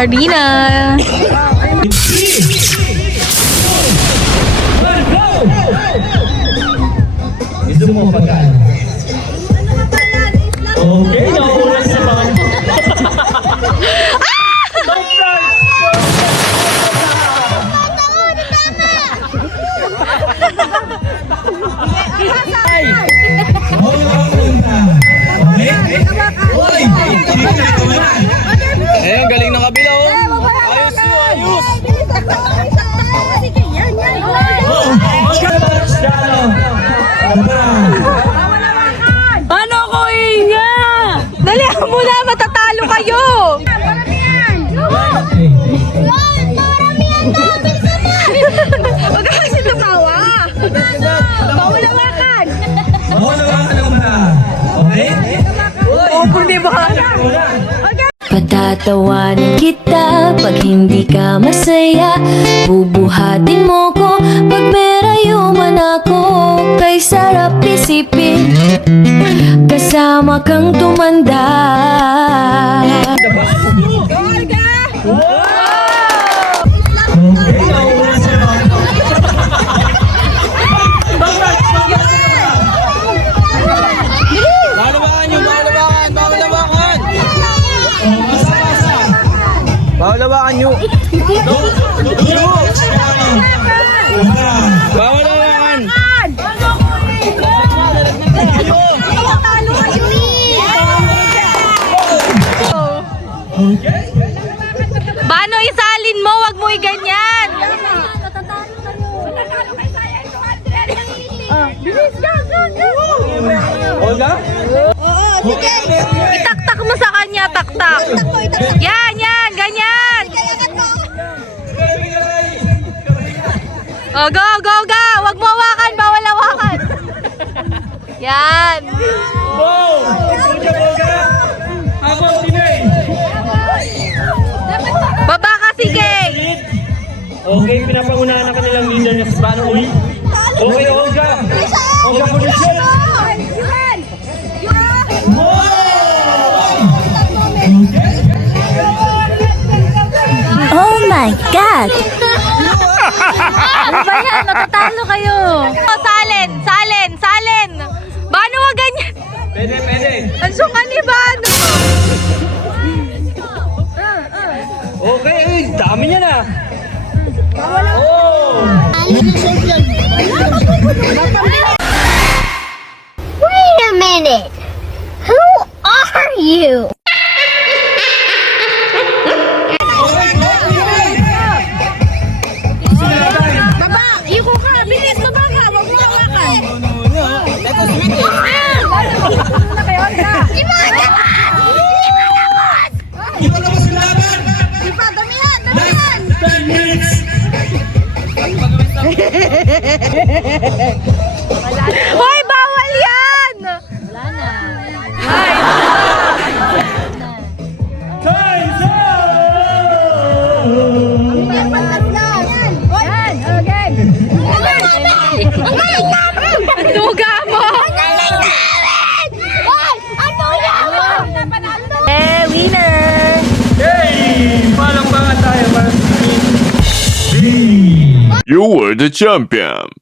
Arena. Gusto mo pagkaan? Okay, nakuha sa mga... Eh, galing ng kabila, oh. Ayos yun, ayos. Ano ko inga? Dali mo na, matatalo kayo. Huwag ka kasi tumawa. Bawal hawakan. Okay? Opo, di ba? Patatawanin kita pag hindi ka masaya. Bubuhatin mo ko pag merayuman ako. Kay sarap isipin kasama kang tumanda. Bawal lawakan nyo. Bawal lawakan. Paano isalin mo? Wag mo iganyan. Bilis ka, Olga? itaktak mo sa kanya, taktak. Yan, yan, ganyan. Oh, go, go, go. Wag mo hawakan, bawal hawakan. Yan. Baba ka, sige. Okay, pinapangunahan na kanilang leader na si Bano Uli. Okay, Olga. Olga, position. Oh my God! Ano ba yan? Matatalo kayo. Oh, salin, salin, salin. Bano wag ganyan? Pwede, pwede. Ansong ka ni Bano? Okay, ay, dami niya na. Oh! Wait a minute! Who are you? Baba, iko ka. Bilis, baba ka. Wag mo hawakan. Hoy, bawal yan! Wala na. Ay, Time's up! duga mo! Eh, winner! Hey! Palang tayo para sa You were the champion.